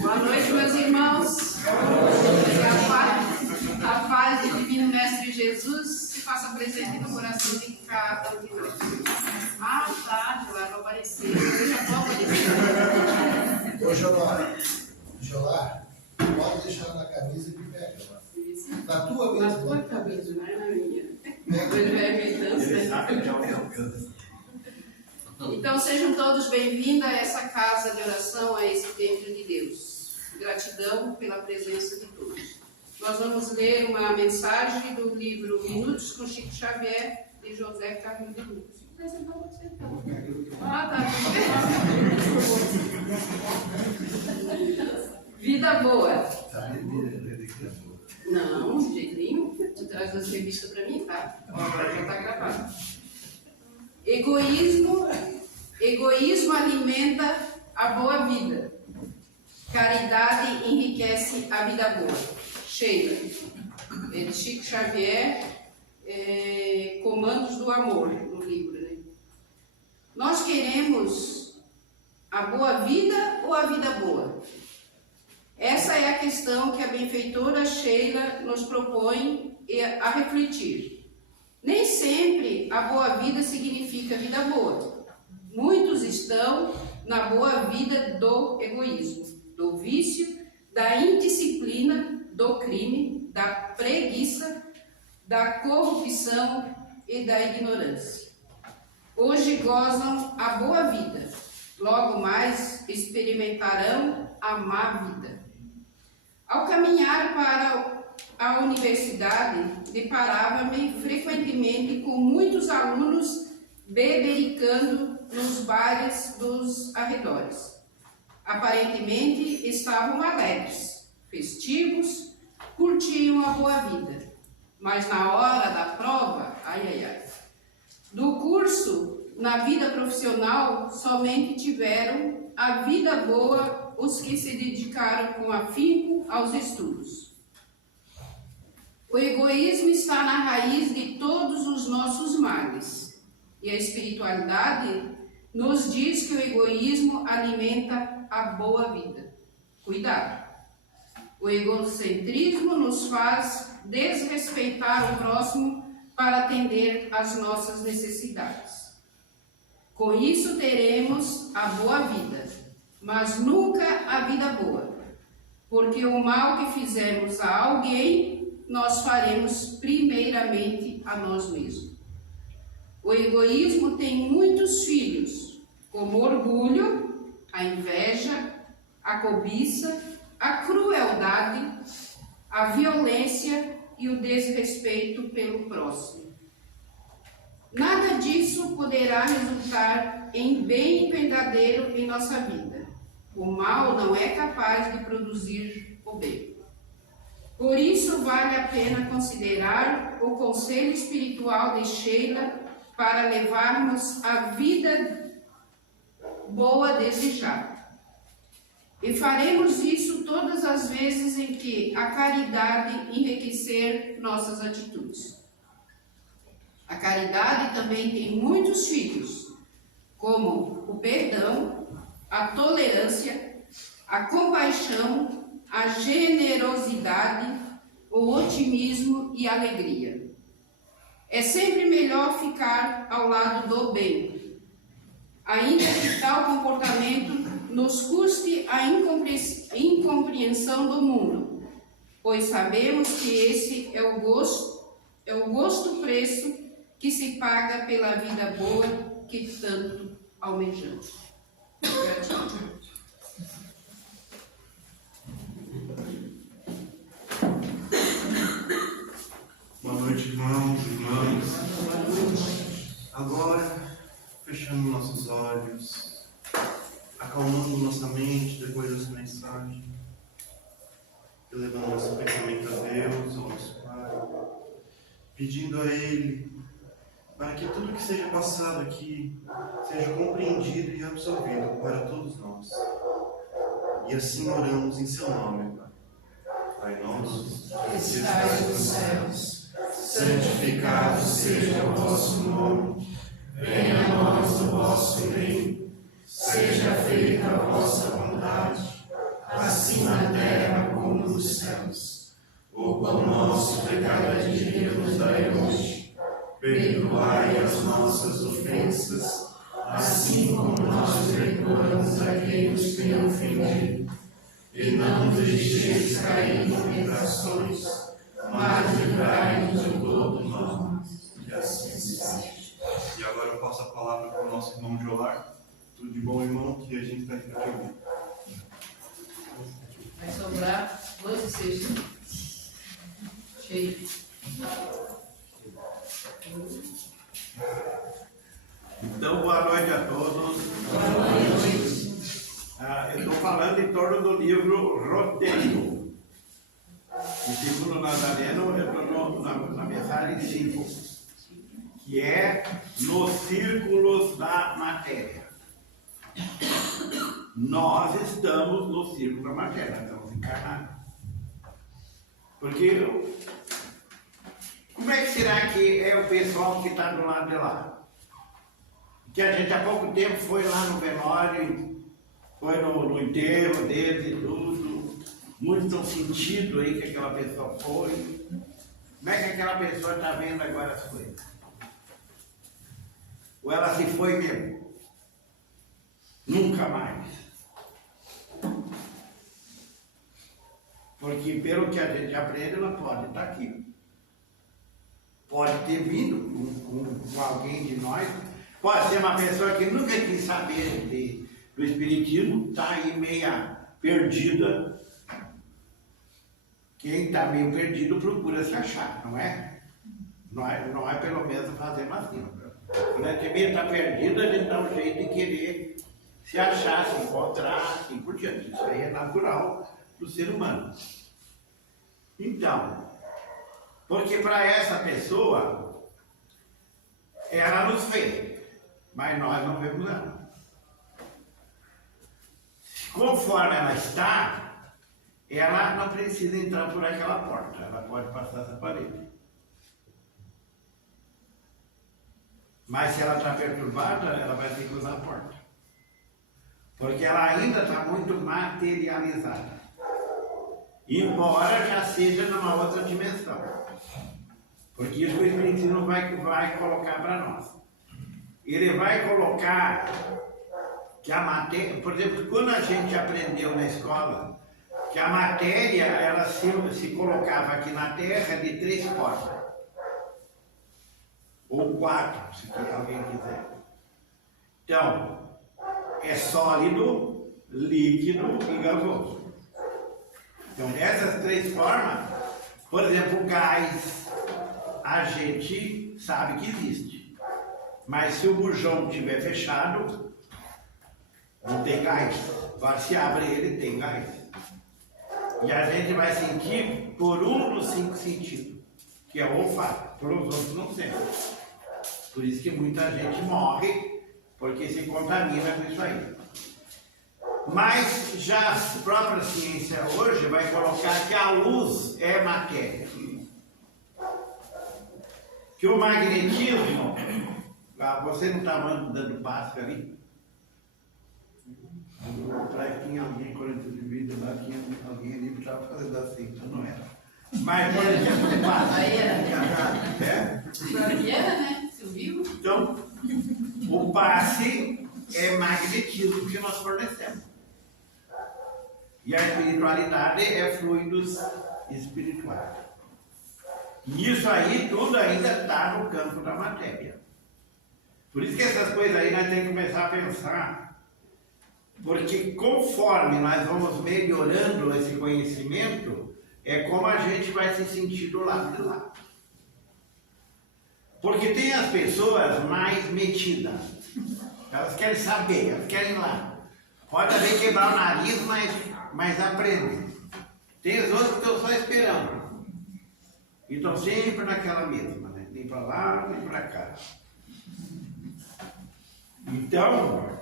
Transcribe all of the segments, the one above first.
Boa noite, meus irmãos. A paz do Divino Mestre Jesus se faça presente no coração de cada um de nós. Ah, tá, Jolar, não apareceu. Eu já estou aparecendo. Ô, Jolar, pode deixar na camisa que pega. Na tua mesmo. Na tua camisa, não é na minha. Ele vai inventando. Então sejam todos bem-vindos a essa casa de oração, a esse templo de Deus. Gratidão pela presença de todos. Nós vamos ler uma mensagem do livro Minutos com Chico Xavier, de José Carlos de Luz. Ah, tá. Vida boa. Não, de jeito nenhum. Tu traz as revistas para mim, tá? Agora já está gravado. Egoísmo alimenta a boa vida. Caridade enriquece a vida boa. Sheila, de Chico Xavier, Comandos do Amor, no livro. Né? Nós queremos a boa vida ou a vida boa? Essa é a questão que a benfeitora Sheila nos propõe a refletir. Nem sempre a boa vida significa vida boa. Muitos estão na boa vida do egoísmo, do vício, da indisciplina, do crime, da preguiça, da corrupção e da ignorância. Hoje gozam a boa vida, logo mais experimentarão a má vida. Ao caminhar para a universidade, deparava-me frequentemente com muitos alunos bebericando nos bares dos arredores. Aparentemente estavam alegres, festivos, curtiam a boa vida. Mas na hora da prova, do curso, na vida profissional, somente tiveram a vida boa os que se dedicaram com afinco aos estudos. O egoísmo está na raiz de todos os nossos males. E a espiritualidade nos diz que o egoísmo alimenta a boa vida. Cuidado! O egocentrismo nos faz desrespeitar o próximo para atender às nossas necessidades. Com isso teremos a boa vida, mas nunca a vida boa, porque o mal que fizemos a alguém, nós faremos primeiramente a nós mesmos. O egoísmo tem muitos filhos, como o orgulho, a inveja, a cobiça, a crueldade, a violência e o desrespeito pelo próximo. Nada disso poderá resultar em bem verdadeiro em nossa vida. O mal não é capaz de produzir o bem. Por isso, vale a pena considerar o conselho espiritual de Sheila para levarmos a vida boa desejada. E faremos isso todas as vezes em que a caridade enriquecer nossas atitudes. A caridade também tem muitos filhos, como o perdão, a tolerância, a compaixão, a generosidade, o otimismo e a alegria. É sempre melhor ficar ao lado do bem, ainda que tal comportamento nos custe a incompreensão do mundo, pois sabemos que esse é o gosto preço que se paga pela vida boa que tanto almejamos. Gratidão. Boa noite, irmãos, irmãs. Agora, fechando nossos olhos, acalmando nossa mente depois dessa mensagem, elevando nosso pensamento a Deus, ao nosso Pai, pedindo a Ele para que tudo que seja passado aqui seja compreendido e absorvido para todos nós. E assim oramos em Seu nome, Pai. Pai nosso, que estais nos céus, santificado seja o vosso nome. Venha a nós o vosso reino. Seja feita a vossa vontade, assim na terra como nos céus. O pão nosso de cada dia nos dai hoje. Perdoai as nossas ofensas, assim como nós perdoamos a quem nos tem ofendido. E não nos deixeis cair em tentações, mas livrai-nos de todo mal. E assim seja. E agora eu passo a palavra para o nosso irmão Jolar. Tudo de bom, irmão, que a gente está aqui para te ouvir. Vai sobrar 12 cestos. Cheio. Então, boa noite a todos. Boa noite. Eu estou falando em torno do livro Roteiro. Discípulo Nazareno, eu estou na mensagem 5, que é Nos Círculos da Matéria. Nós estamos no círculo da matéria, nós estamos encarnados. Porque, como é que será que é o pessoal que está do lado de lá? Que a gente há pouco tempo foi lá no velório, foi no enterro deles e tudo. Muitos estão sentindo aí que aquela pessoa foi. Como é que aquela pessoa está vendo agora as coisas? Ou ela se foi mesmo? Nunca mais. Porque pelo que a gente aprende, ela pode estar aqui. Pode ter vindo com alguém de nós. Pode ser uma pessoa que nunca quis saber do Espiritismo, está aí meia perdida. Quem está meio perdido procura se achar, não é? Não é pelo menos fazendo assim. Quando a gente está perdido, a gente dá um jeito de querer se achar, se encontrar, assim por diante. Isso aí é natural do ser humano. Então, porque para essa pessoa, ela nos vê, mas nós não vemos ela. Conforme ela está, ela não precisa entrar por aquela porta, ela pode passar essa parede. Mas se ela está perturbada, ela vai ter que usar a porta. Porque ela ainda está muito materializada. Embora já seja numa outra dimensão. Porque isso o Espiritismo vai colocar para nós. Ele vai colocar que a matéria, por exemplo, quando a gente aprendeu na escola, que a matéria ela se colocava aqui na Terra de 3 formas. Ou 4, se alguém quiser. Então, é sólido, líquido e gasoso. Então, dessas 3 formas, por exemplo, o gás, a gente sabe que existe. Mas se o bujão estiver fechado, não tem gás. Agora, se abre ele, tem gás. E a gente vai sentir por um dos 5 sentidos, que é o olfato. Por os outros não sente. Por isso que muita gente morre, porque se contamina com isso aí. Mas já a própria ciência hoje vai colocar que a luz é matéria. Que o magnetismo... você não estava dando passo ali? Atrás tinha alguém, quando eu divido lá, tinha alguém ali que estava fazendo assim, então não era. Mas, por exemplo, o passe... Aí era. É? Era, né? Você viu? Então, o passe é magnetismo que nós fornecemos. E a espiritualidade é fluidos espirituais. E isso aí tudo ainda está no campo da matéria. Por isso que essas coisas aí nós temos que começar a pensar. Porque conforme nós vamos melhorando esse conhecimento, é como a gente vai se sentir do lado de lá. Porque tem as pessoas mais metidas. Elas querem saber, elas querem ir lá. Pode haver quebrar o nariz, mas aprendem. Tem os outros que estão só esperando. E estão sempre naquela mesma, né? Nem para lá, nem para cá. Então,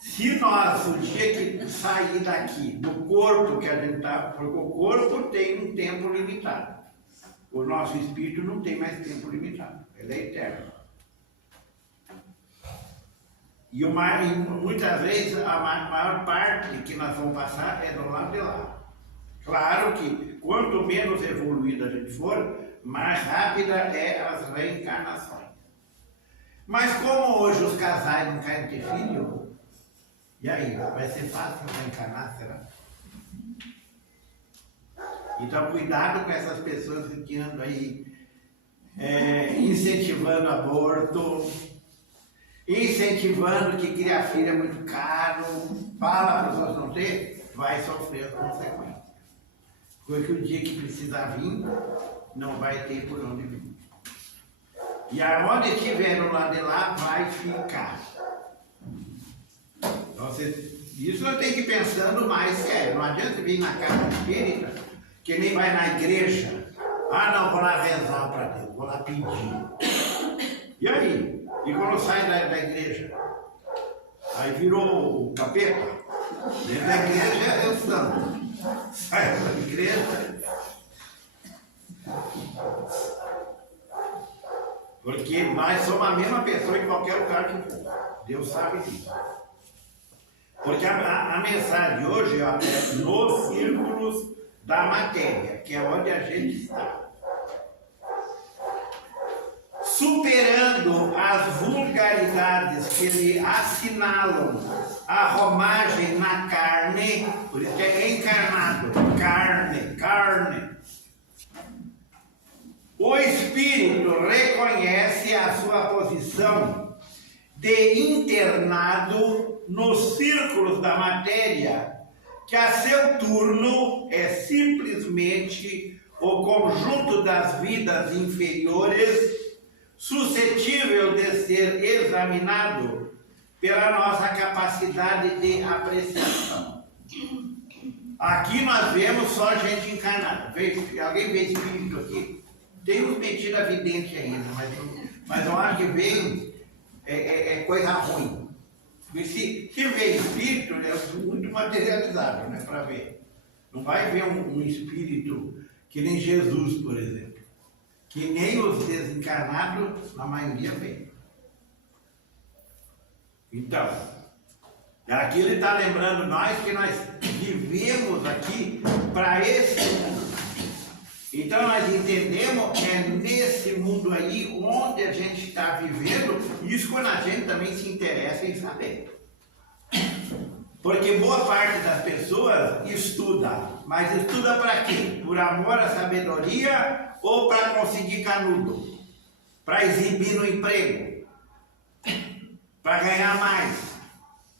se nós, o dia que sair daqui, do corpo que a gente está, porque o corpo tem um tempo limitado. O nosso espírito não tem mais tempo limitado, ele é eterno. E muitas vezes a maior parte que nós vamos passar é do lado de lá. Claro que quanto menos evoluída a gente for, mais rápida é as reencarnações. Mas como hoje os casais não querem ter filho, e aí, vai ser fácil reencarnar, será? Então cuidado com essas pessoas que andam aí incentivando aborto, incentivando que criar filho é muito caro, fala para os outros não ter, vai sofrer as consequências. Porque o dia que precisar vir, não vai ter por onde vir. E aonde estiver no lado de lá, vai ficar. Então, isso eu tenho que ir pensando mais sério. Não adianta vir na casa espírita, que nem vai na igreja. Ah, não, vou lá rezar para Deus, vou lá pedir. E aí? E quando sai da igreja? Aí virou o capeta. Dentro da igreja é o santo. Sai da igreja. Porque nós somos a mesma pessoa em qualquer lugar que for. Deus sabe disso. Porque a mensagem de hoje é nos círculos da matéria, que é onde a gente está. Superando as vulgaridades que lhe assinalam a romagem na carne, por isso é encarnado, carne. O espírito reconhece a sua posição de internado nos círculos da matéria, que a seu turno é simplesmente o conjunto das vidas inferiores suscetível de ser examinado pela nossa capacidade de apreciação. Aqui nós vemos só gente encarnada. Alguém vê espírito aqui? Tem uns metidos evidente ainda, mas eu acho que vem coisa ruim. E se vê espírito, é muito materializado, né, para ver. Não vai ver um espírito que nem Jesus, por exemplo. Que nem os desencarnados, na maioria, vê. Então, aqui ele está lembrando nós que nós vivemos aqui para esse mundo. Então nós entendemos que é nesse mundo aí onde a gente está vivendo, isso quando a gente também se interessa em saber. Porque boa parte das pessoas estuda, mas estuda para quê? Por amor à sabedoria ou para conseguir canudo? Para exibir no emprego? Para ganhar mais?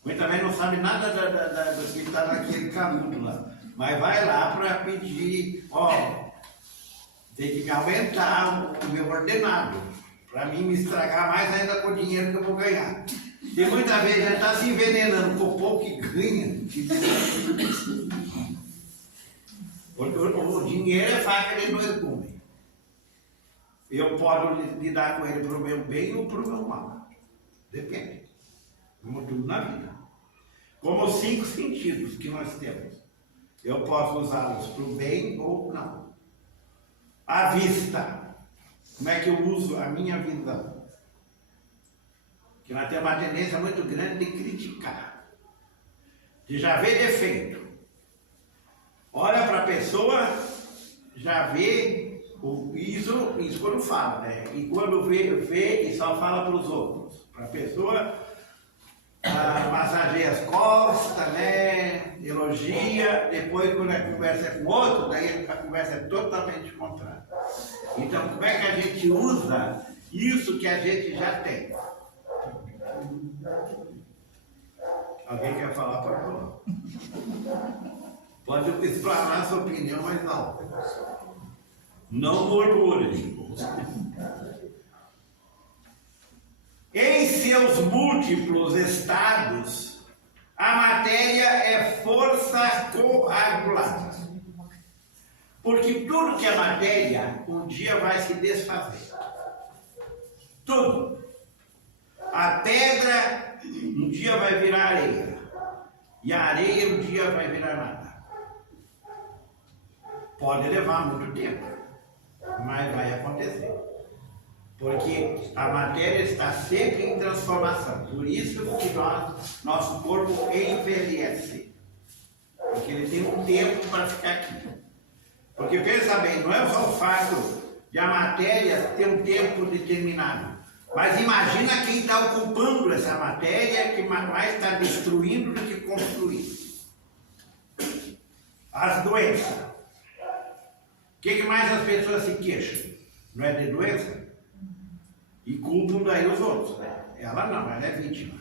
Muitas vezes não sabe nada do que está naquele canudo lá, mas vai lá para pedir, tem que me aumentar o meu ordenado, para mim me estragar mais ainda com o dinheiro que eu vou ganhar. E muitas vezes ele está se envenenando com o pouco que ganha. O dinheiro é faca de dois gumes. Eu posso lidar com ele para o meu bem ou para o meu mal. Depende. Como tudo na vida. Como os 5 sentidos que nós temos. Eu posso usá-los para o bem ou não. A vista. Como é que eu uso a minha visão? Que nós temos uma tendência muito grande de criticar. De já ver defeito. Olha para a pessoa, já vê isso quando fala, né? E quando vê e só fala para os outros. Para a pessoa, massageia as costas, né? Elogia, depois quando a conversa é com o outro, daí a conversa é totalmente contrária. Então, como é que a gente usa isso que a gente já tem? Alguém quer falar para falar? Pode explanar a sua opinião, mas não. Não murmure. Em seus múltiplos estados, a matéria é força coagulada. Porque tudo que é matéria, um dia vai se desfazer. Tudo. A pedra, um dia vai virar areia. E a areia, um dia vai virar nada. Pode levar muito tempo, mas vai acontecer. Porque a matéria está sempre em transformação. Por isso que nosso corpo envelhece. Porque ele tem um tempo para ficar aqui. Porque pensa bem, não é só o fato de a matéria ter um tempo determinado. Mas imagina quem está ocupando essa matéria que mais está destruindo do que construindo. As doenças. O que mais as pessoas se queixam? Não é de doença? E culpam daí os outros. Né? Ela não, ela é vítima.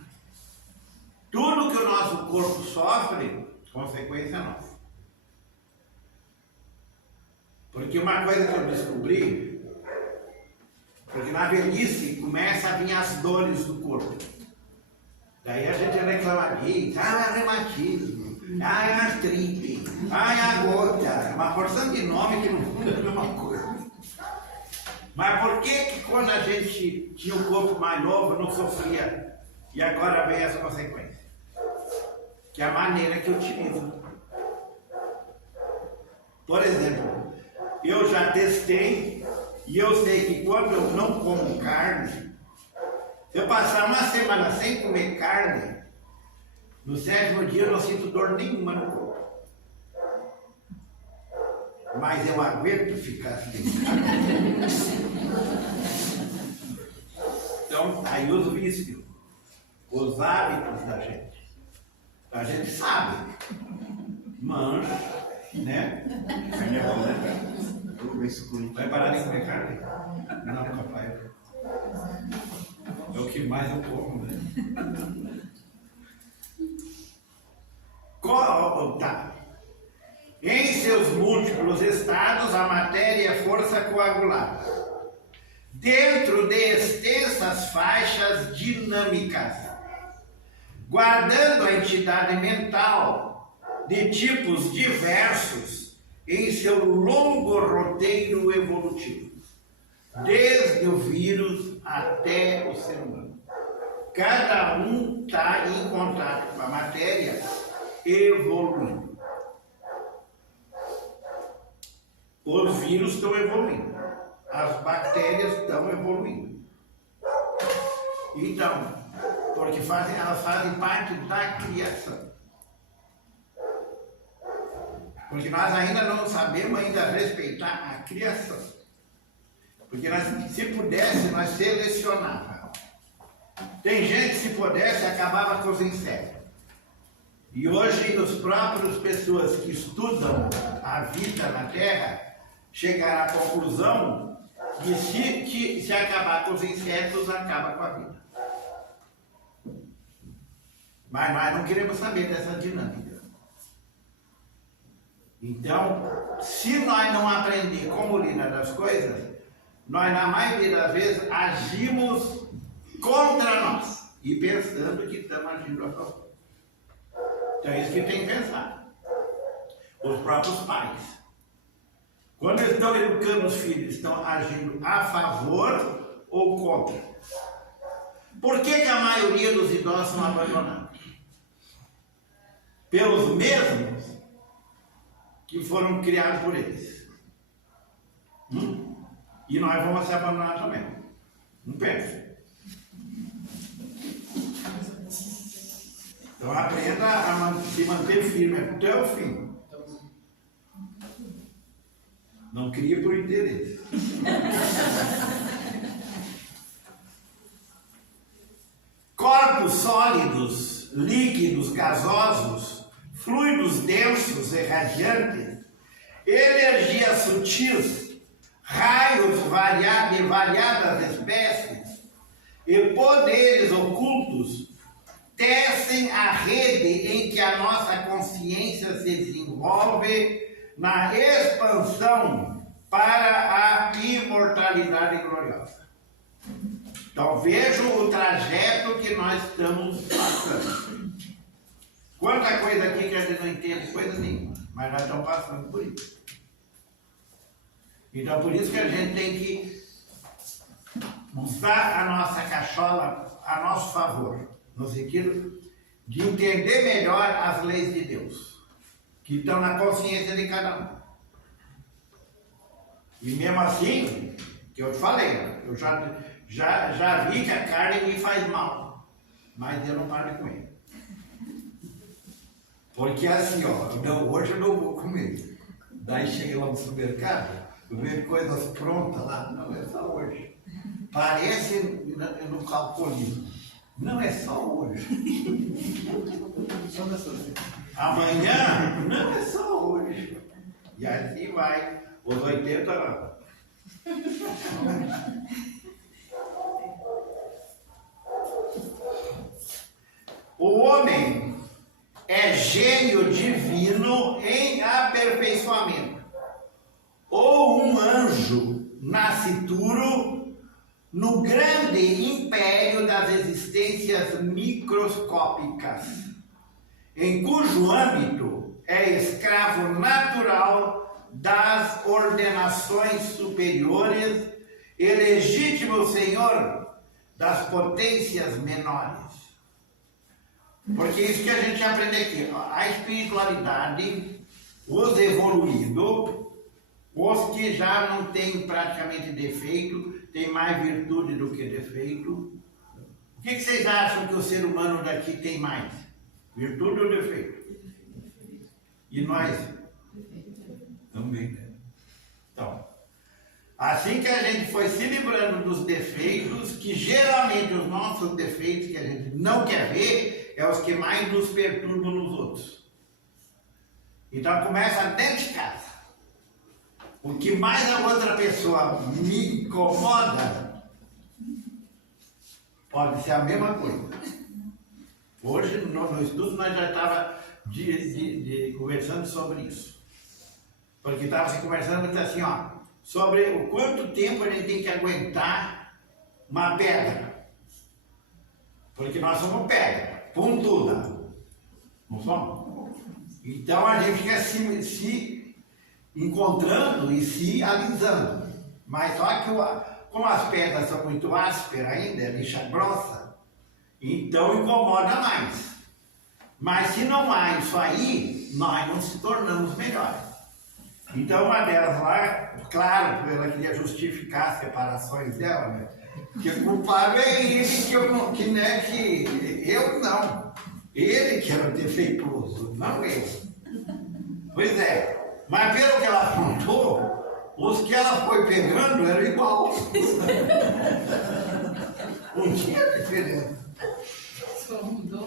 Tudo que o nosso corpo sofre, consequência nossa. Porque uma coisa que eu descobri, porque na velhice começa a vir as dores do corpo. Daí a gente reclama disso, é reumatismo, é artrite, é a gota, uma porção de nome que não é a mesma coisa. Mas por que quando a gente tinha um corpo mais novo não sofria e agora vem essa consequência? Que é a maneira que utiliza. Por exemplo, eu já testei e eu sei que quando eu não como carne, se eu passar uma semana sem comer carne, no 7º dia eu não sinto dor nenhuma no corpo. Mas eu aguento ficar sem carne. Então, aí os vícios, os hábitos da gente. A gente sabe. Mancha, né? Carne é bom, né? Eu comer suculento. Vai parar de comer carne? Não, papai. É o que mais eu como, né? Tá. Em seus múltiplos estados, a matéria é força coagulada. Dentro de extensas faixas dinâmicas, guardando a entidade mental de tipos diversos em seu longo roteiro evolutivo, desde o vírus até o ser humano. Cada um está em contato com a matéria evoluindo. Os vírus estão evoluindo, as bactérias estão evoluindo. Então, porque elas fazem parte da criação. Porque nós ainda não sabemos ainda respeitar a criação. Porque nós, se pudesse, nós selecionávamos. Tem gente que se pudesse, acabava com os insetos. E hoje, as próprias pessoas que estudam a vida na Terra chegaram à conclusão de que se acabar com os insetos, acaba com a vida. Mas nós não queremos saber dessa dinâmica. Então, se nós não aprender como lidar das coisas, nós, na maioria das vezes, agimos contra nós e pensando que estamos agindo a favor. Então, é isso que tem que pensar. Os próprios pais. Quando eles estão educando os filhos, estão agindo a favor ou contra? Por que a maioria dos idosos são abandonados? Pelos mesmos que foram criados por eles. E nós vamos ser abandonados também. Não pense. Então aprenda a se manter firme até o fim. Não cria por interesse. Corpos sólidos, líquidos, gasosos, fluidos densos e radiantes, energias sutis, raios de variadas espécies e poderes ocultos tecem a rede em que a nossa consciência se desenvolve na expansão para a imortalidade gloriosa. Então vejam o trajeto que nós estamos passando. Quanta coisa aqui que a gente não entende, coisa nenhuma, mas nós estamos passando por isso. Então por isso que a gente tem que usar a nossa cachola a nosso favor, no sentido de entender melhor as leis de Deus, que estão na consciência de cada um. E mesmo assim, que eu te falei, eu já Já vi que a carne me faz mal, mas eu não paro de comer. Porque assim, ó, não, hoje eu não vou comer. Daí chega lá no supermercado, vê coisas prontas lá, não é só hoje. Parece no calculismo. Não é só hoje. Amanhã, não é só hoje. E assim vai, os 80 anos. O homem é gênio divino em aperfeiçoamento, ou um anjo nascituro no grande império das existências microscópicas, em cujo âmbito é escravo natural das ordenações superiores e legítimo senhor das potências menores. Porque isso que a gente aprende aqui, a espiritualidade, os evoluídos, os que já não têm praticamente defeito, têm mais virtude do que defeito. O que vocês acham que o ser humano daqui tem mais? Virtude ou defeito? E nós? Também, né? Então, assim que a gente foi se livrando dos defeitos, que geralmente os nossos defeitos que a gente não quer ver, é os que mais nos perturbam nos outros. Então começa dentro de casa. O que mais a outra pessoa me incomoda pode ser a mesma coisa. Hoje no estudo nós já estávamos conversando sobre isso. Porque estava se conversando muito assim, ó, sobre o quanto tempo a gente tem que aguentar uma pedra. Porque nós somos pedra. Pontuda, não somos? Então a gente fica se encontrando e se alisando. Mas só que como as pedras são muito ásperas ainda, é lixa grossa, então incomoda mais. Mas se não há isso aí, nós não se tornamos melhores. Então uma delas lá, claro, ela queria justificar as separações dela, né? Que o culpado é ele, que eu não. Ele que era defeituoso, não eu. Pois é, mas pelo que ela apontou, os que ela foi pegando eram igual. Não tinha diferença.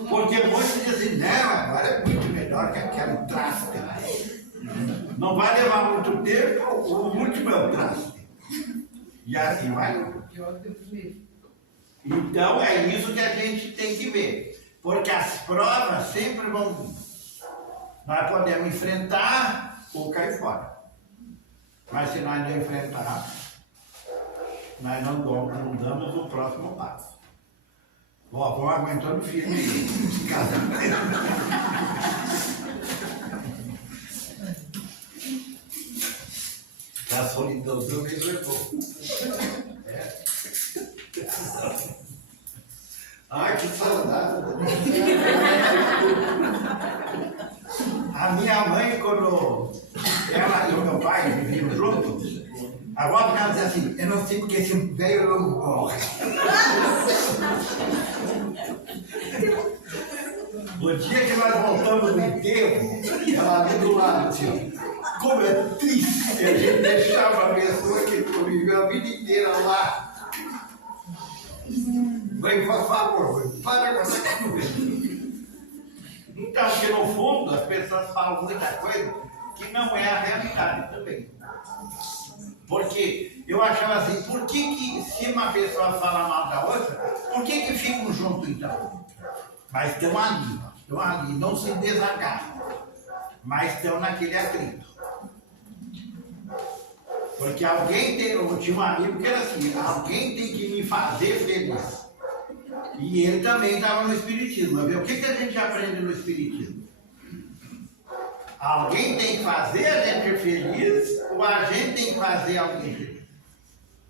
Porque muitos dizem, não, agora é muito melhor que aquele traste. Não vai levar muito tempo, o último é o traste. E assim vai. Então é isso que a gente tem que ver, porque as provas sempre vão vir. Nós podemos enfrentar ou cair fora, mas se nós não enfrentar, nós não damos o próximo passo. Vamos aguentando firme de casa. A solidão também é bom. É. Ai, que saudade. A minha mãe, quando ela e o meu pai viviam juntos, a avó dela dizia assim, eu não sei porque esse velho não morre. No dia que nós voltamos do enterro, ela ali do lado, assim, como é triste a gente deixava a pessoa que conviveu a vida inteira lá. Mãe, por favor, mãe, para com essa coisa. Então, porque no fundo as pessoas falam muita coisa que não é a realidade também. Porque eu achava assim, por que se uma pessoa fala mal da outra, por que ficam juntos então? Mas estão ali, não se desagarram, mas estão naquele atrito. Porque alguém tem, eu tinha um amigo que era assim, alguém tem que me fazer feliz. E ele também estava no Espiritismo. O que a gente aprende no Espiritismo? Alguém tem que fazer a gente feliz ou a gente tem que fazer alguém feliz?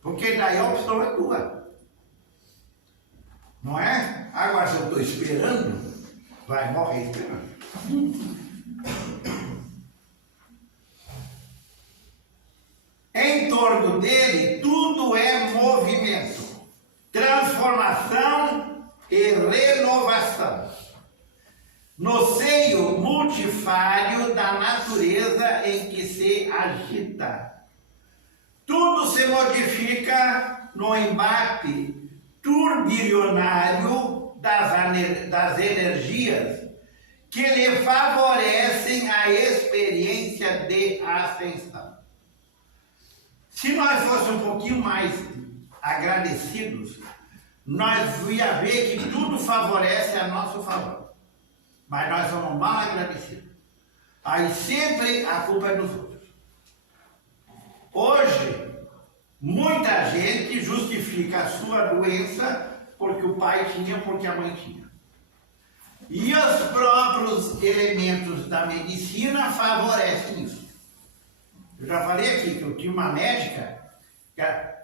Porque daí a opção é tua. Não é? Agora, se eu estou esperando, vai morrer esperando. Em torno dele, tudo é movimento. tarifário da natureza em que se agita. Tudo se modifica no embate turbilionário das energias que lhe favorecem a experiência de ascensão. Se nós fôssemos um pouquinho mais agradecidos, nós ia ver que tudo favorece a nosso favor. Mas nós somos mal agradecidos. Aí sempre a culpa é dos outros. Hoje, muita gente justifica a sua doença porque o pai tinha ou porque a mãe tinha. E os próprios elementos da medicina favorecem isso. Eu já falei aqui que eu tinha uma médica,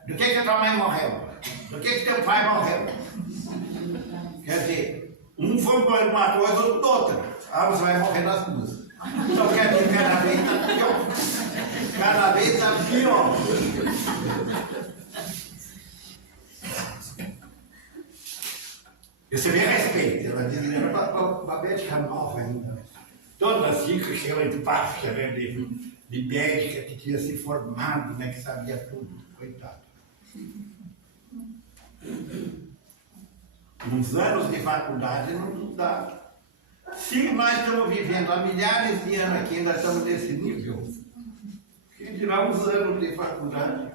do que a tua mãe morreu? Do que teu pai morreu? Quer dizer, um foi por uma coisa, outro por outra. Ah, você vai morrer nas duas. Então quer dizer, cada vez está pior. Cada vez está pior. Você vê respeito. Ela diz que era uma médica nova ainda. Todas as dicas que ela de baixa, né, de médica que tinha se formado, né, que sabia tudo. Coitado. Uns anos de faculdade não dá. Se nós estamos vivendo há milhares de anos aqui, ainda estamos nesse nível, quem dirá uns anos de faculdade?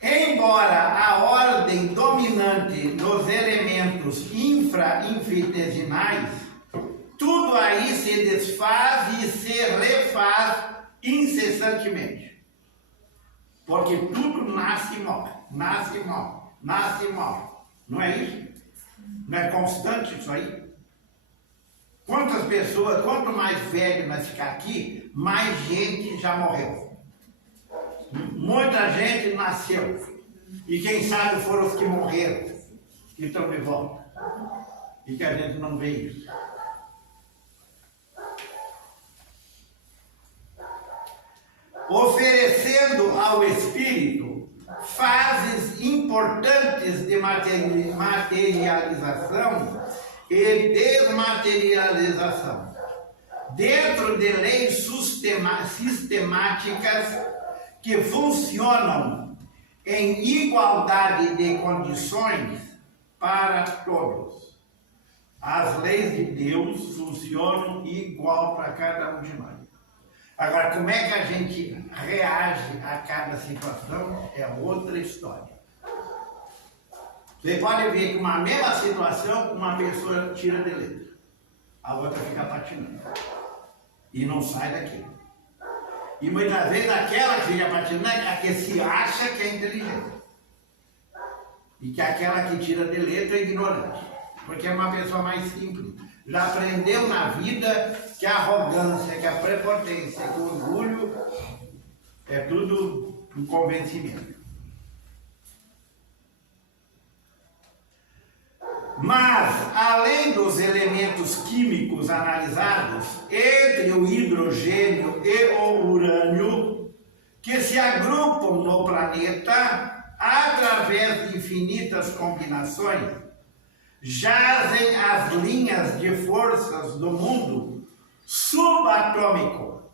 Embora a ordem dominante nos elementos infrainfinitesimais, tudo aí se desfaz e se refaz incessantemente. Porque tudo nasce e morre, nasce e morre, nasce e morre. Não é isso? Não é constante isso aí? Quantas pessoas, quanto mais velho nós ficar aqui, mais gente já morreu. Muita gente nasceu. E quem sabe foram os que morreram, que estão de volta. E que a gente não vê isso. Oferecendo ao Espírito fases importantes de materialização e desmaterialização, dentro de leis sistemáticas que funcionam em igualdade de condições para todos. As leis de Deus funcionam igual para cada um de nós. Agora, como é que a gente reage a cada situação é outra história. Você pode ver que uma mesma situação, uma pessoa tira de letra, a outra fica patinando e não sai daqui. E muitas vezes aquela que fica patinando é a que se acha que é inteligente. E que aquela que tira de letra é ignorante. Porque é uma pessoa mais simples. Já aprendeu na vida que a arrogância, que a prepotência, que o orgulho é tudo um convencimento. Mas, além dos elementos químicos analisados, entre o hidrogênio e o urânio, que se agrupam no planeta através de infinitas combinações, jazem as linhas de forças do mundo subatômico.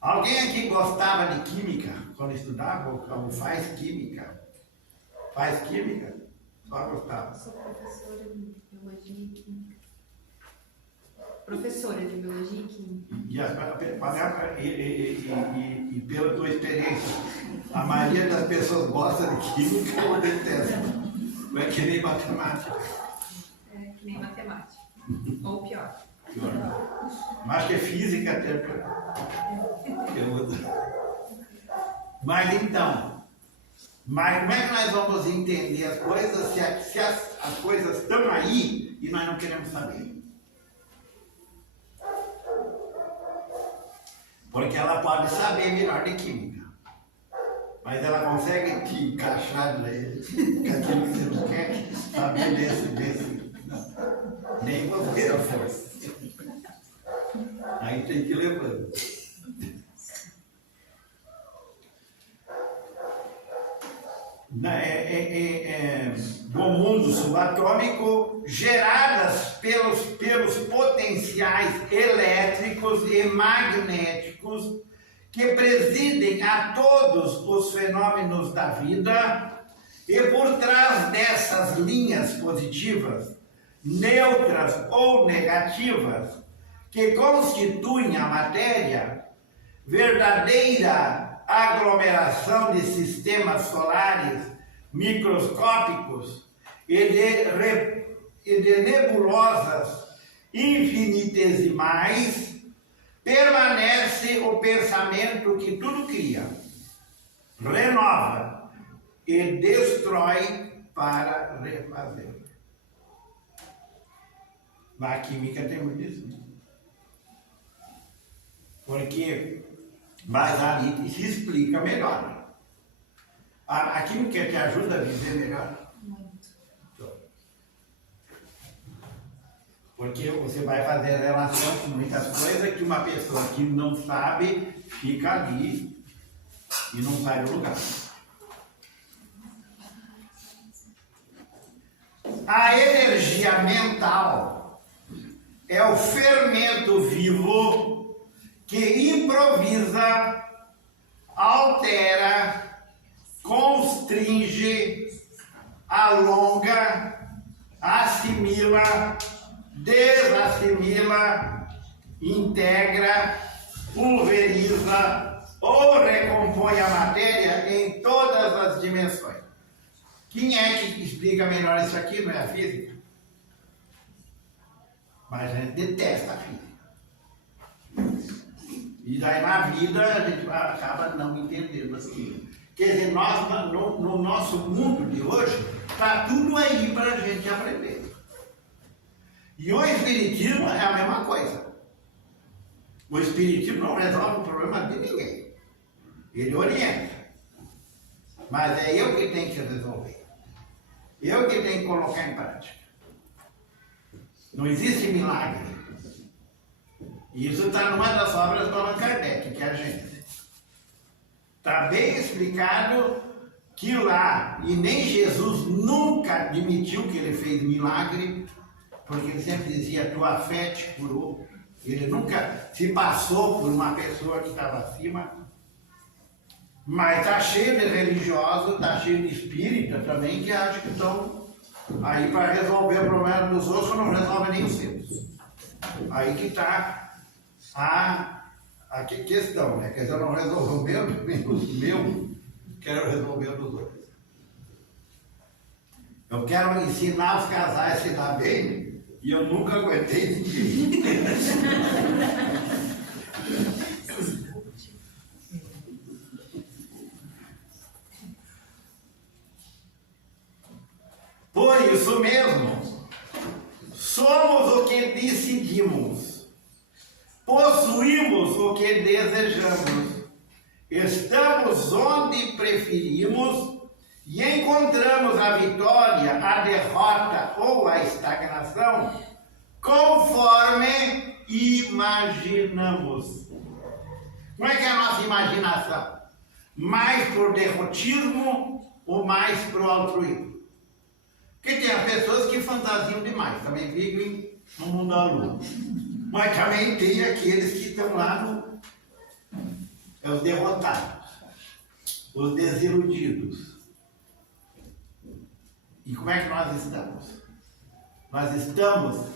Alguém aqui gostava de química quando estudava ou faz química? Faz química? Só gostava. Sou professora de biologia e química. Professora de biologia e química. E pela tua experiência, a maioria das pessoas gosta de química ou detesta? Não é que nem matemática. É que nem matemática. Ou pior. Mas que física até pior. Mas então, como é que nós vamos entender as coisas se as coisas estão aí e nós não queremos saber? Porque ela pode saber melhor de química. Mas ela consegue te encaixar com aquilo que você não quer saber desse. Não. Nem você a força. Aí tem que ir levando. do mundo subatômico geradas pelos potenciais elétricos e magnéticos que presidem a todos os fenômenos da vida, e por trás dessas linhas positivas, neutras ou negativas, que constituem a matéria, verdadeira aglomeração de sistemas solares microscópicos e de nebulosas infinitesimais, permanece o pensamento que tudo cria, renova e destrói para refazer. Na química tem muito isso, né? Porque, mas ali se explica melhor. A química te ajuda a viver melhor. Porque você vai fazer relação com muitas coisas que uma pessoa que não sabe fica ali e não sai do lugar. A energia mental é o fermento vivo que improvisa, altera, constringe, alonga, assimila, desassimila, integra, pulveriza ou recompõe a matéria em todas as dimensões. Quem é que explica melhor isso aqui? Não é a física? Mas a gente detesta a física. E daí na vida a gente acaba não entendendo aquilo. Quer dizer, nós no nosso mundo de hoje, está tudo aí para a gente aprender. E o Espiritismo é a mesma coisa. O Espiritismo não resolve o problema de ninguém. Ele orienta. Mas é eu que tenho que resolver. Eu que tenho que colocar em prática. Não existe milagre. Isso está numa das obras do Allan Kardec, que é a Gênese. Está bem explicado que lá, e nem Jesus nunca admitiu que ele fez milagre, porque ele sempre dizia, tua fé te curou. Ele nunca se passou por uma pessoa que estava acima. Mas está cheio de religiosos, está cheio de espíritas também, que acham que estão aí para resolver o problema dos outros, não resolve nem os seus. Aí que está a questão, né? Quer dizer, eu não resolvo os meus, quero resolver os dos outros. Eu quero ensinar os casais a se dar bem, e eu nunca aguentei ninguém. Por isso mesmo, somos o que decidimos, possuímos o que desejamos, estamos onde preferimos e encontramos a vitória, a derrota ou a estagnação conforme imaginamos. Como é que é a nossa imaginação? Mais por derrotismo ou mais por altruísmo? Porque tem as pessoas que fantasiam demais, também vivem no mundo da lua. Mas também tem aqueles que estão lá os derrotados, os desiludidos. E como é que nós estamos? Nós estamos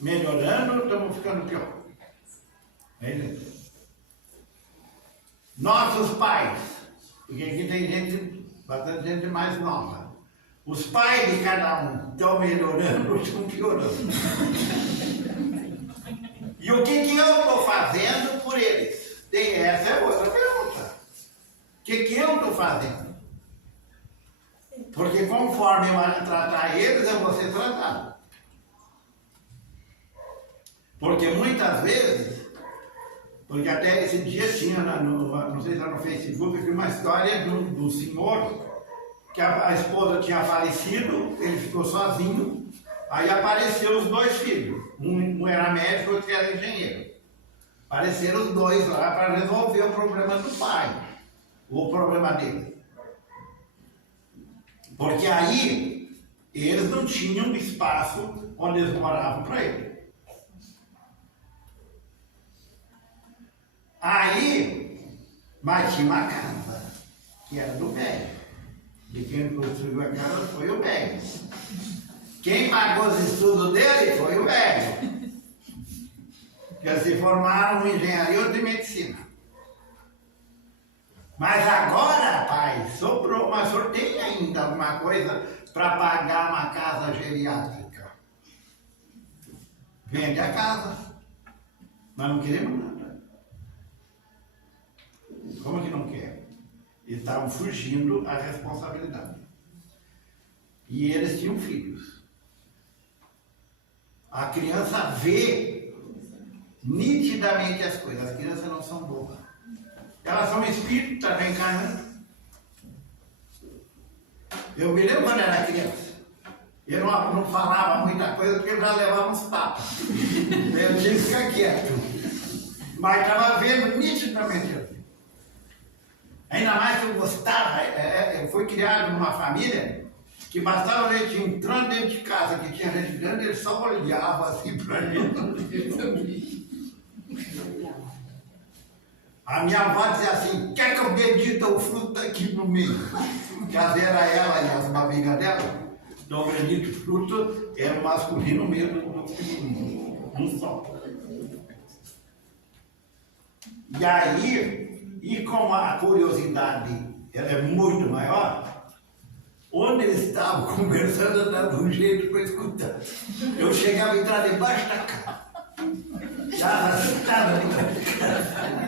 melhorando ou estamos ficando pior? É isso? Nossos pais, porque aqui tem gente, bastante gente mais nova. Os pais de cada um estão melhorando ou estão piorando? E o que eu estou fazendo por eles? Essa é outra pergunta. O que eu estou fazendo? Porque conforme eu tratar eles, eu vou ser tratado. Porque muitas vezes, porque até esse dia tinha, não sei se era no Facebook, uma história do senhor, que a esposa tinha falecido, ele ficou sozinho, aí apareceram os dois filhos. Um era médico e outro era engenheiro. Apareceram os dois lá para resolver o problema do pai, o problema dele. Porque aí eles não tinham espaço onde eles moravam para ele. Aí, mas tinha uma casa, que era do velho. E quem construiu a casa foi o velho. Quem pagou os estudos dele foi o velho. Eles se formaram em engenharia ou de medicina. Mas agora, pai, sobrou, mas o senhor tem ainda alguma coisa para pagar uma casa geriátrica? Vende a casa. Nós não queremos nada. Como que não quer? Eles estavam fugindo à responsabilidade. E eles tinham filhos. A criança vê nitidamente as coisas. As crianças não são bobas. Elas são espíritos reencarnando. Eu me lembro quando era criança. Eu não falava muita coisa porque eu já levava uns tapas. Eu tinha que ficar quieto. Mas estava vendo nitidamente. Ainda mais que eu gostava. Eu fui criado numa família que bastava a gente entrar dentro de casa, que tinha gente grande, ele só olhava assim para gente. A minha avó dizia assim, quer que eu bendita o fruto aqui no meio? Que era ela e as barrigas dela. Então o bendito fruto era o masculino mesmo do feminino. Um só. E aí, e como a curiosidade ela é muito maior, onde eles estavam conversando, eu dava um jeito para escutar. Eu chegava a entrar debaixo da cama. Já assustava debaixo da cama.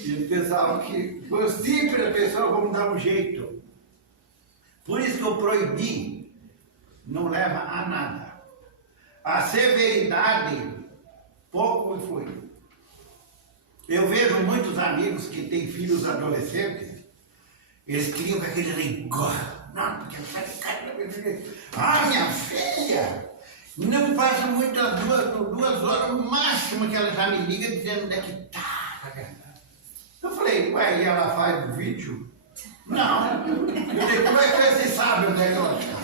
E eles pensavam que foi simples, a pessoa vamos dar um jeito. Por isso que eu proibi, não leva a nada. A severidade, pouco foi. Eu vejo muitos amigos que têm filhos adolescentes, eles criam com aquele rigor. Não, porque minha filha, não passa muitas 2 horas no máximo que ela já me liga dizendo onde é que tá. Eu falei, ué, e ela faz o vídeo? Não. Eu falei, como é que você sabe onde é que ela está?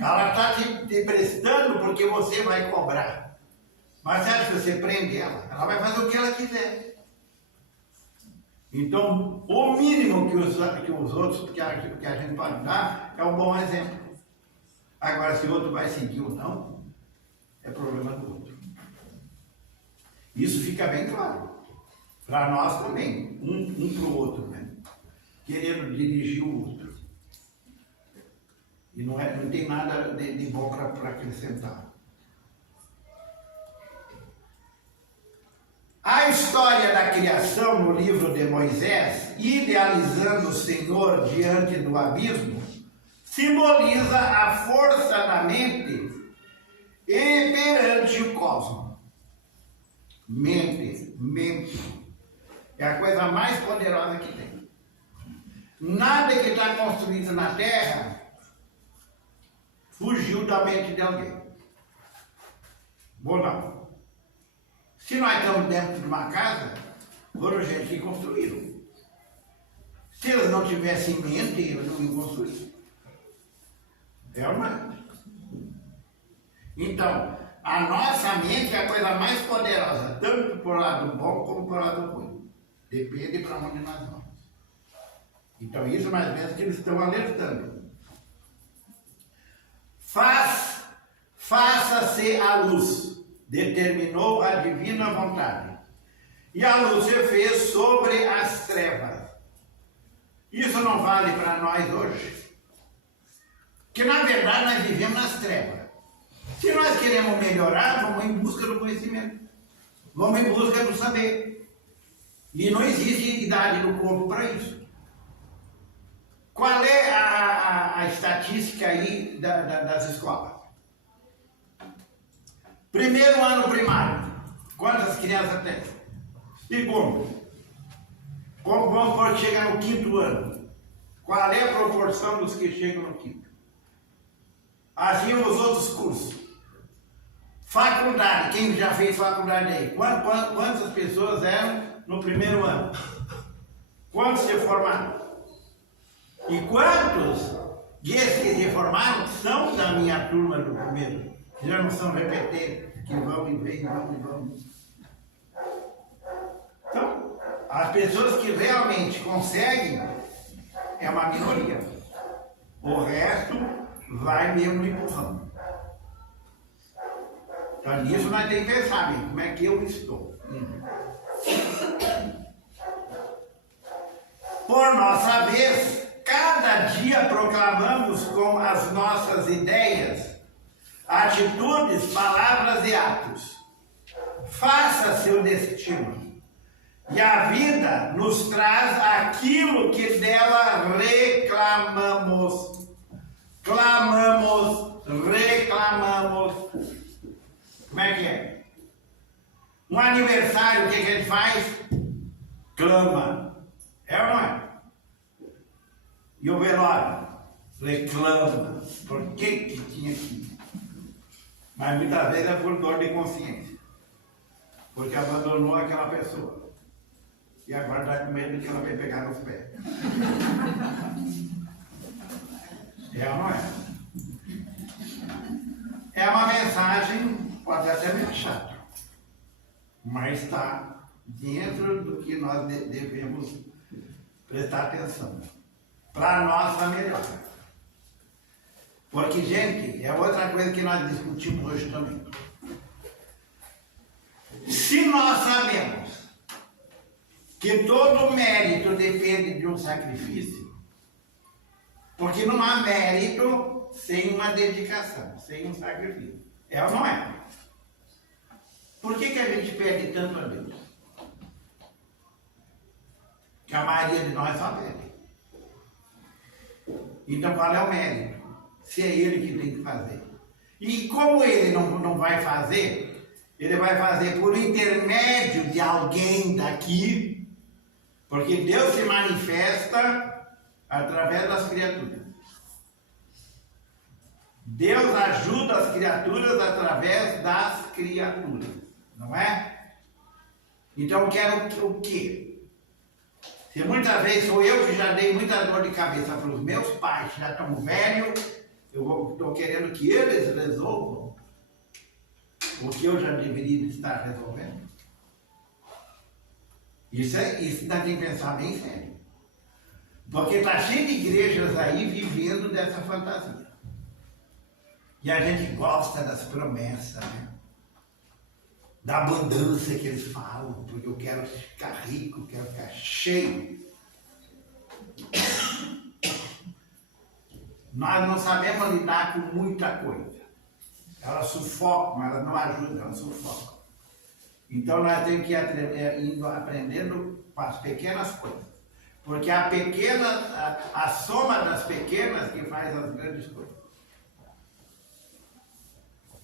Ela está te prestando porque você vai cobrar. Mas você acha que você prende ela vai fazer o que ela quiser. Então, o mínimo que os outros, que a gente pode dar, é um bom exemplo. Agora, se o outro vai seguir ou não, é problema do outro. Isso fica bem claro. Para nós também, um para o outro, né? Querendo dirigir o outro. E não tem nada de bom para acrescentar. A história da criação no livro de Moisés, idealizando o Senhor diante do abismo, simboliza a força da mente e perante o cosmos. Mente é a coisa mais poderosa que tem. Nada que está construído na Terra fugiu da mente de alguém. Ou não. Se nós estamos dentro de uma casa, foram gente que construíram. Se eles não tivessem mente, eles não iam construir. É ou não é? Então, a nossa mente é a coisa mais poderosa, tanto para o lado bom como para o lado ruim. Depende para onde nós vamos. Então, isso mais ou menos que eles estão alertando. Faça-se a luz. Determinou a divina vontade. E a luz se fez sobre as trevas. Isso não vale para nós hoje. Porque na verdade nós vivemos nas trevas. Se nós queremos melhorar, vamos em busca do conhecimento. Vamos em busca do saber. E não existe idade do corpo para isso. Qual é a estatística aí das escolas? Primeiro ano primário, quantas crianças tem? Segundo, vamos supor que chega no 5º ano. Qual é a proporção dos que chegam no 5º? Assim os outros cursos. Faculdade, quem já fez faculdade aí? Quantas pessoas eram no primeiro ano? Quantos se formaram? E quantos desses que se formaram são da minha turma do primeiro? Já não são repetentes, que vão e vêm, vão e vão. Então, as pessoas que realmente conseguem é uma minoria. O resto vai mesmo empurrando. Então, nisso nós temos que pensar bem, como é que eu estou. Por nossa vez, cada dia proclamamos com as nossas ideias, atitudes, palavras e atos. Faça seu destino. E a vida nos traz aquilo que dela reclamamos. Clamamos, reclamamos. Como é que é? Um aniversário, o que a gente faz? Clama. É ou não é? E o velório? Reclama. Por que tinha que ir? Mas muitas vezes é por dor de consciência. Porque abandonou aquela pessoa. E agora está com medo de que ela vai pegar nos pés. É ou não é? É uma mensagem, pode até meio chata, mas está dentro do que nós devemos prestar atenção. Para nós está melhor. Porque, gente, é outra coisa que nós discutimos hoje também. Se nós sabemos que todo mérito depende de um sacrifício, porque não há mérito sem uma dedicação, sem um sacrifício. É ou não é? Por que a gente pede tanto a Deus? Que a maioria de nós só pede. Então qual é o mérito? Se é ele que tem que fazer. E como ele não vai fazer, ele vai fazer por intermédio de alguém daqui, porque Deus se manifesta através das criaturas. Deus ajuda as criaturas através das criaturas, não é? Então eu quero o quê? Se muitas vezes sou eu que já dei muita dor de cabeça para os meus pais, que já estão velhos, eu estou querendo que eles resolvam o que eu já deveria estar resolvendo. Isso nós temos que pensar bem sério. Porque está cheio de igrejas aí vivendo dessa fantasia. E a gente gosta das promessas, né? Da abundância que eles falam, porque eu quero ficar rico, quero ficar cheio. Nós não sabemos lidar com muita coisa. Elas sufocam, elas não ajudam, elas sufocam. Então nós temos que ir aprendendo com as pequenas coisas. Porque a soma das pequenas que faz as grandes coisas.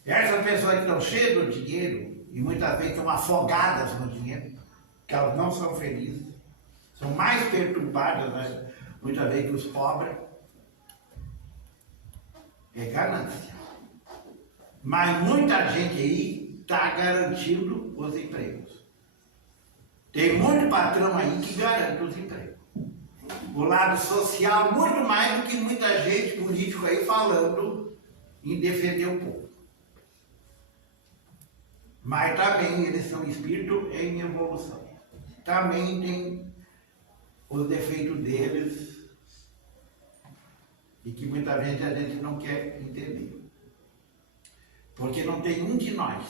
Essas pessoas que estão cheias de dinheiro, e muitas vezes estão afogadas no dinheiro, que elas não são felizes, são mais perturbadas, né, muitas vezes, que os pobres, é ganância. Mas muita gente aí está garantindo os empregos. Tem muito patrão aí que garante os empregos. O lado social, muito mais do que muita gente político aí falando em defender o povo. Mas também eles são espíritos em evolução. Também tem os defeitos deles e que muita vezes a gente não quer entender. Porque não tem um de nós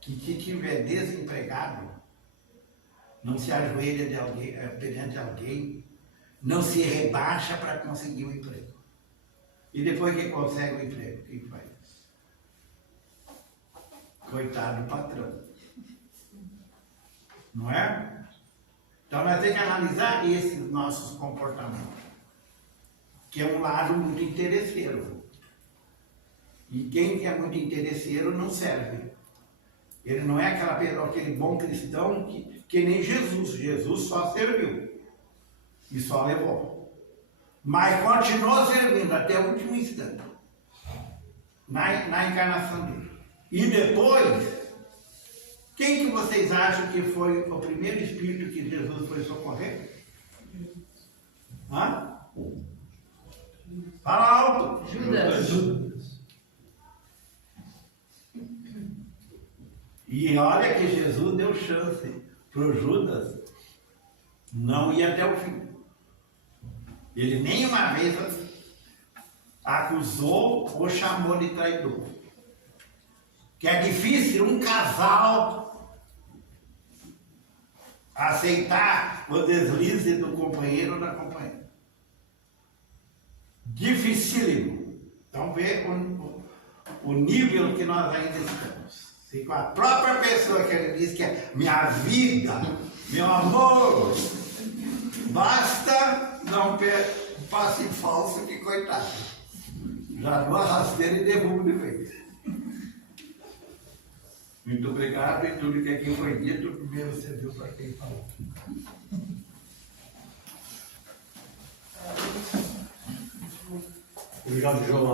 que, se estiver desempregado, não se ajoelha perante alguém, não se rebaixa para conseguir um emprego. E depois que consegue o emprego, o que faz? Coitado do patrão. Não é? Então nós temos que analisar esses nossos comportamentos, que é um lado muito interesseiro. E quem é muito interesseiro não serve. Ele não é aquele bom cristão que nem Jesus. Jesus só serviu e só levou. Mas continuou servindo até o último instante, na encarnação dele. E depois, quem que vocês acham que foi o primeiro espírito que Jesus foi socorrer? Hã? Fala alto. Judas. E olha que Jesus deu chance para o Judas não ir até o fim. Ele nenhuma vez acusou ou chamou de traidor. Que é difícil um casal aceitar o deslize do companheiro ou da companheira. Dificílimo. Então vê o nível que nós ainda estamos. Se com a própria pessoa que ele diz que é minha vida, meu amor, basta não passe falso que coitado. Já dou a rasteira e derrubo de vez. Muito obrigado e tudo que aqui foi dito, primeiro você viu para quem falou. Obrigado, João.